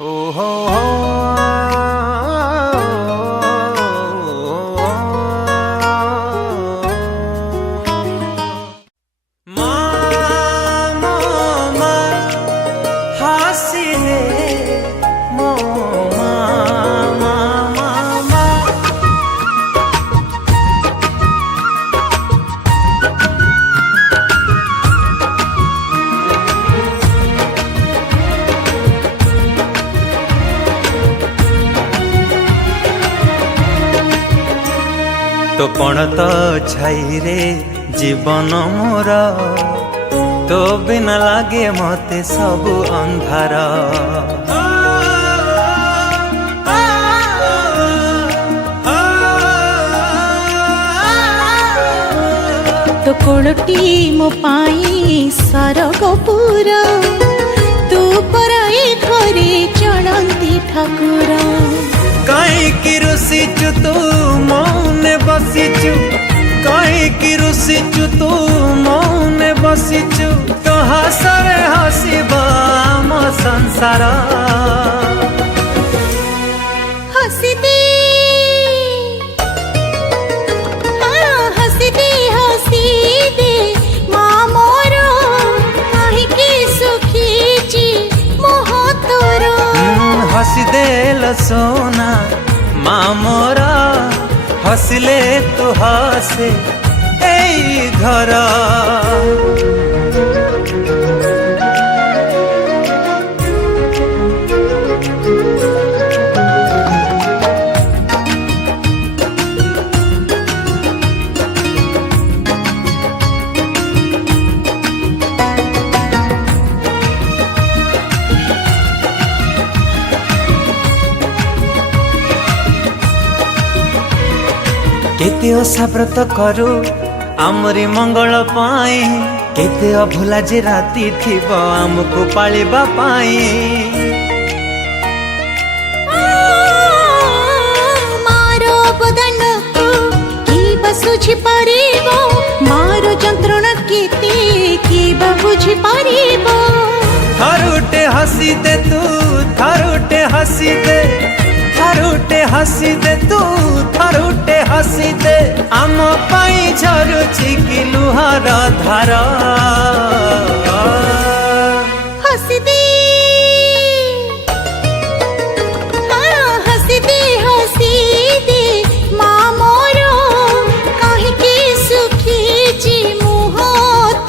ओ हो तो कौन तो छाई रे जीवन मोर तो बिना लागे मते सब अंधार तो कोड़टी मो पाई सरगपुर तू पराई घरे चढ़ती ठाकुर कहीं रुसीचु तू मौने बसीचु कहीं रुसीचु तू मौने बसीचु तो हसरे हसीबा आम संसार हसी दे हसी दे हसी दे माँ मोर कहीं की सुखी जी मोह तोर हसी देल सोना माँ मोरा हसले तू हसे ए घर केते असाव्रत करू आमरी मंगल पाई केते अभुला जे राती थिब आमको पालिबा पाई मारो बदन को की बसुझी परिबो मारो जंत्रणा केते की बुझी परिबो थरुटे हसी दे तू थरुटे हसी दे थरुटे हसी दे तू थरुटे हसी दे आम पाई झरुची कि लुहार धार हसी दे हसी दे हसी दे माँ मोरो कहीं की सुखी जी मुह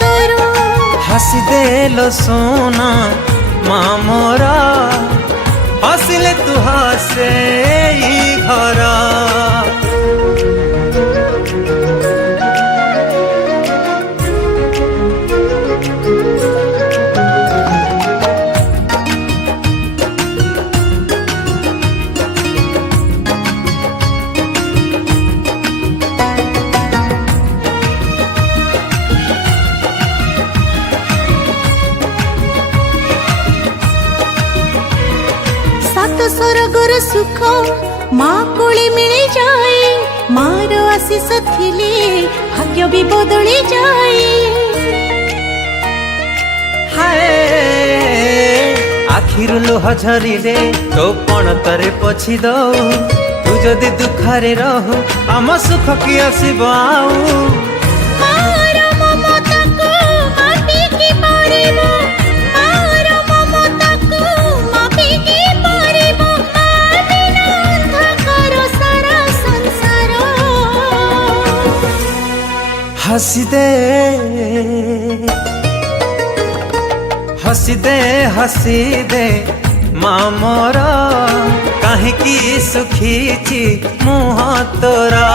तोरो हसी दे लो सोना माँ मोरा हसले तू हसे ई घर स्वर्गर सुख माँ कोले मिले जाए मार आशीष थिले भाग्य भी बदली जाए हाय आखिर लुह झरी रे तो पण तरे पछी दो तू जदि दुखरे रहू आम सुख की आसीब आऊ हसी दे हसी दे हसी दे माँ मोरा कहीं की सुखी ची मुँह तोरा।